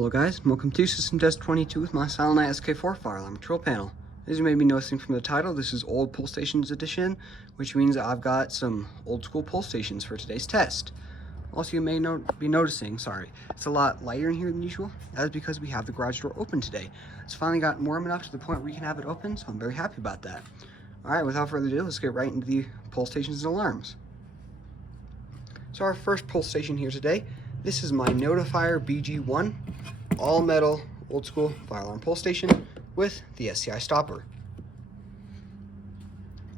Hello guys, welcome to System Test 22 with my Silent Night SK4 fire alarm control panel. As you may be noticing from the title, this is Old Pull Stations Edition, which means that I've got some old school pull stations for today's test. Also, you may be noticing, it's a lot lighter in here than usual. That is because we have the garage door open today. It's finally gotten warm enough to the point where we can have it open, so I'm very happy about that. Alright, without further ado, let's get right into the pull stations and alarms. So our first pull station here today, this is my Notifier BG1, all metal, old school fire alarm pull station with the SCI stopper.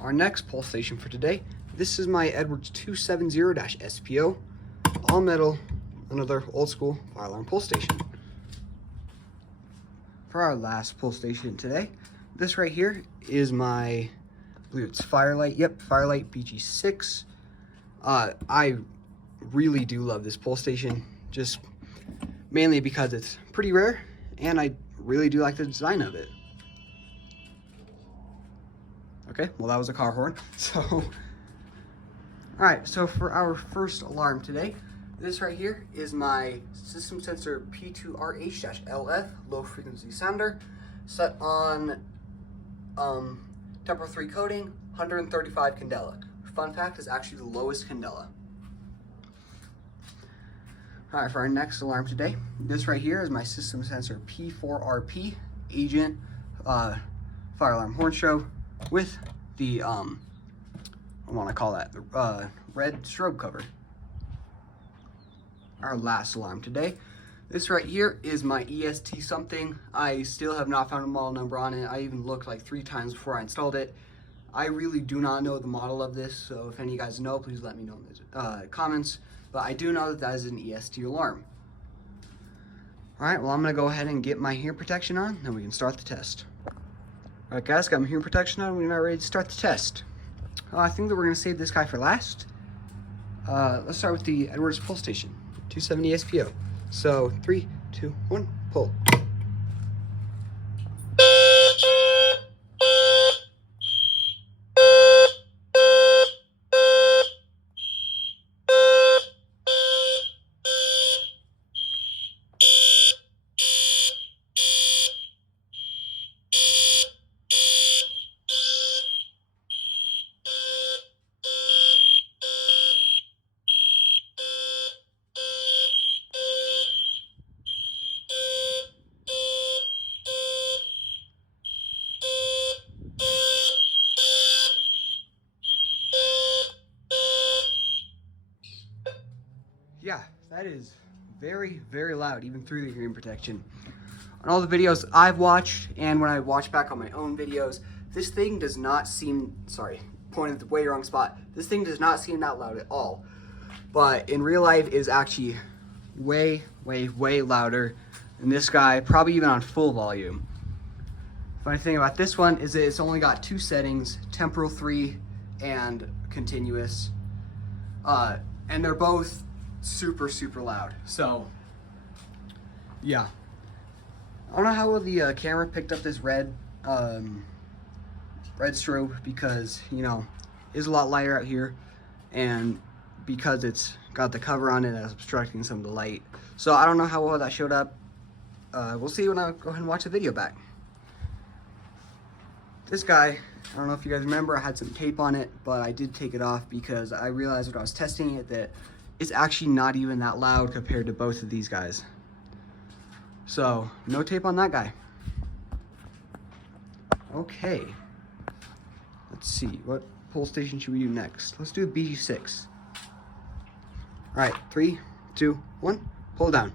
Our next pull station for today, this is my Edwards 270-SPO, all metal, another old school fire alarm pull station. For our last pull station today, this right here is my, I believe it's Firelight, Firelight BG6. I really do love this pull station, just mainly because it's pretty rare and I really do like the design of it. Okay, well that was a car horn. Alright, so for our first alarm today, this right here is my System Sensor P2RH-LF low frequency sounder set on Tempo 3 coding, 135 candela. Fun fact, is actually the lowest candela. Alright, for our next alarm today, this right here is my System Sensor P4RP Agent fire alarm horn show with the I want to call that the red strobe cover. Our last alarm today, this right here is my EST something. I still have not found a model number on it. I even looked like 3 times before I installed it. I really do not know the model of this, so if any of you guys know, please let me know in the comments. But I do know that that is an EST alarm. Alright, well I'm going to go ahead and get my hearing protection on, then we can start the test. Alright guys, got my hearing protection on, we're now ready to start the test. I think that we're going to save this guy for last. Let's start with the Edwards pull station, 270 SPO. So 3, 2, 1, pull. Yeah, that is very, very loud, even through the hearing protection. On all the videos I've watched, and when I watch back on my own videos, this thing does not seem, pointed the way wrong spot. This thing does not seem that loud at all. But in real life, it is actually way, way, way louder than this guy, probably even on full volume. Funny thing about this one is that it's only got 2 settings, temporal 3 and continuous. And they're both super, super loud. So, yeah. I don't know how well the camera picked up this red strobe because, you know, it's a lot lighter out here, and because it's got the cover on it that's obstructing some of the light. So I don't know how well that showed up. We'll see when I go ahead and watch the video back. This guy, I don't know if you guys remember, I had some tape on it, but I did take it off because I realized when I was testing it that it's actually not even that loud compared to both of these guys. So, no tape on that guy. Okay. Let's see, what pull station should we do next? Let's do BG6. Alright, 3, 2, 1, pull down.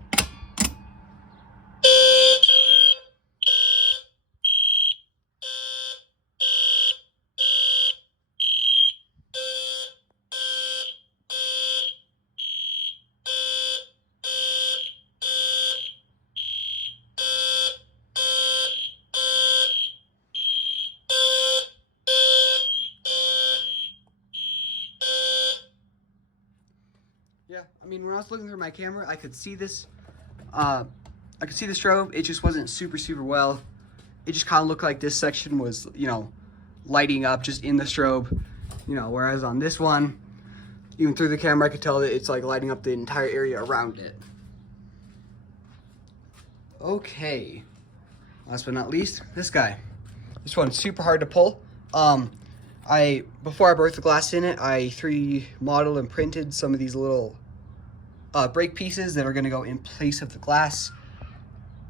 Yeah, I mean, when I was looking through my camera, I could see this, I could see the strobe. It just wasn't super, super well. It just kind of looked like this section was, you know, lighting up just in the strobe, you know, whereas on this one, even through the camera, I could tell that it's like lighting up the entire area around it. Okay, last but not least, this guy. This one's super hard to pull. Before I broke the glass in it, I 3D modeled and printed some of these little brake pieces that are gonna go in place of the glass,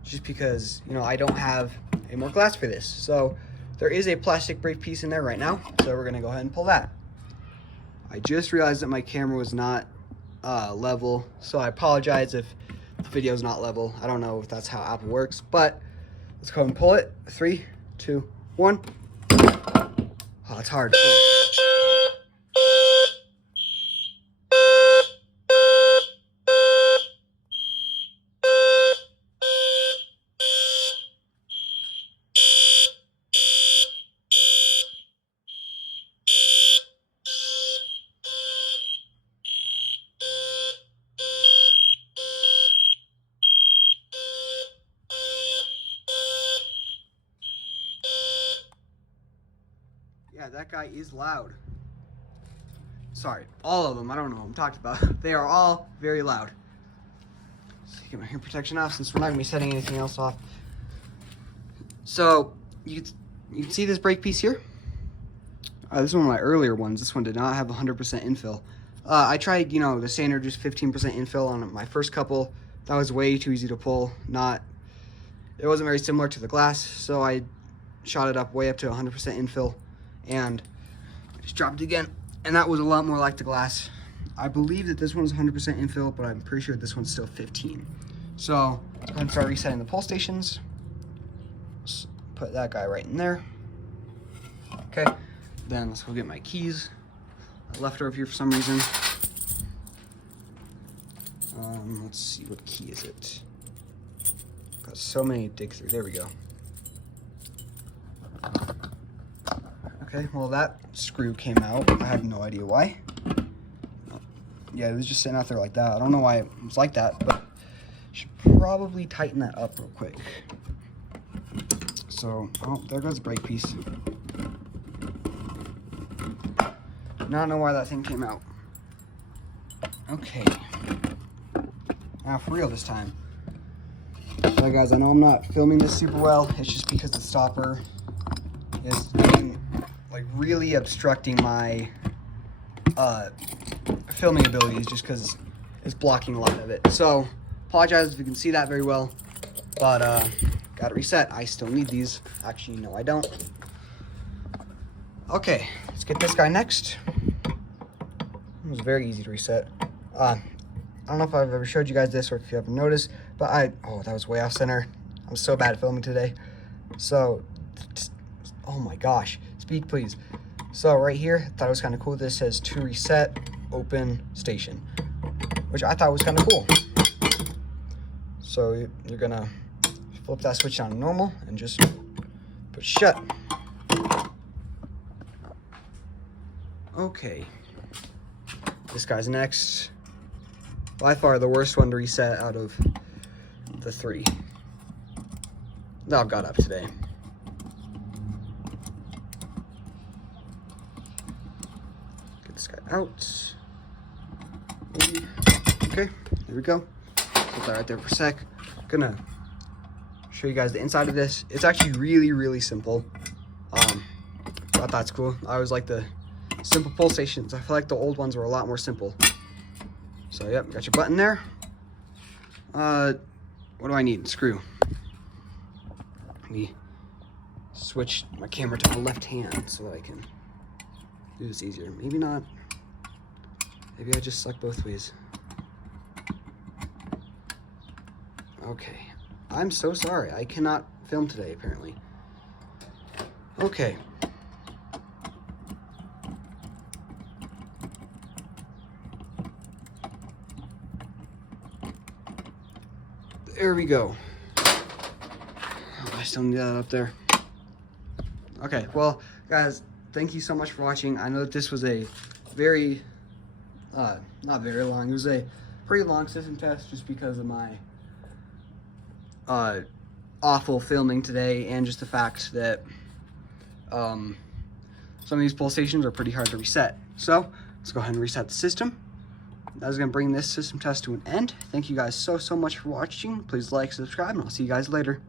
just because, you know, I don't have any more glass for this. So there is a plastic brake piece in there right now, so we're gonna go ahead and pull that. I just realized that my camera was not level, so I apologize if the video is not level. I don't know if that's how Apple works, but let's go ahead and pull it. 3, 2, 1. Oh, it's hard. Yeah, that guy is loud. Sorry, all of them. I don't know what I'm talking about. They are all very loud. So get my hearing protection off since we're not gonna be setting anything else off. So you can see this brake piece here. This is one of my earlier ones. This one did not have 100% infill. I tried, you know, the standard just 15% infill on my first couple. That was way too easy to pull. It wasn't very similar to the glass, so I shot it up way up to 100% infill and just dropped it again. And that was a lot more like the glass. I believe that this one was 100% infill, but I'm pretty sure this one's still 15. So let's go ahead and start resetting the pull stations. Let's put that guy right in there. Okay, then let's go get my keys. I left over here for some reason. Let's see, what key is it? Got so many to dig through. There we go. Okay, well that screw came out. I have no idea why. Yeah, it was just sitting out there like that. I don't know why it was like that, but should probably tighten that up real quick. So, oh, there goes the brake piece. Now I know why that thing came out. Okay. Now for real this time. So guys, I know I'm not filming this super well. It's just because the stopper is being, like, really obstructing my filming abilities, just because it's blocking a lot of it. So apologize if you can see that very well, but gotta reset. I still need these. Actually, no, I don't. Okay, let's get this guy next. It was very easy to reset. I don't know if I've ever showed you guys this or if you ever noticed, but oh, that was way off center. I'm so bad at filming today. So, oh my gosh, speak please. So right here, I thought it was kind of cool. This says to reset, open station, which I thought was kind of cool. So you're gonna flip that switch on normal and just put shut. Okay, this guy's next. By far the worst one to reset out of the 3 that I've got up today. Get this guy out. Okay, there we go. Put that right there for a sec. Gonna show you guys the inside of this. It's actually really, really simple. Thought that's cool. I always like the simple pull stations. I feel like the old ones were a lot more simple. So yep, got your button there. What do I need? Screw. Let me switch my camera to my left hand so that I can do this easier. Maybe not. Maybe I just suck both ways. Okay. I'm so sorry. I cannot film today, apparently. Okay. There we go. Oh, I still need that up there. Okay, well, guys, thank you so much for watching. I know that this was a very, not very long. It was a pretty long system test just because of my awful filming today and just the fact that some of these pull stations are pretty hard to reset. So let's go ahead and reset the system. that is going to bring this system test to an end. Thank you guys so much for watching. Please like, subscribe, and I'll see you guys later.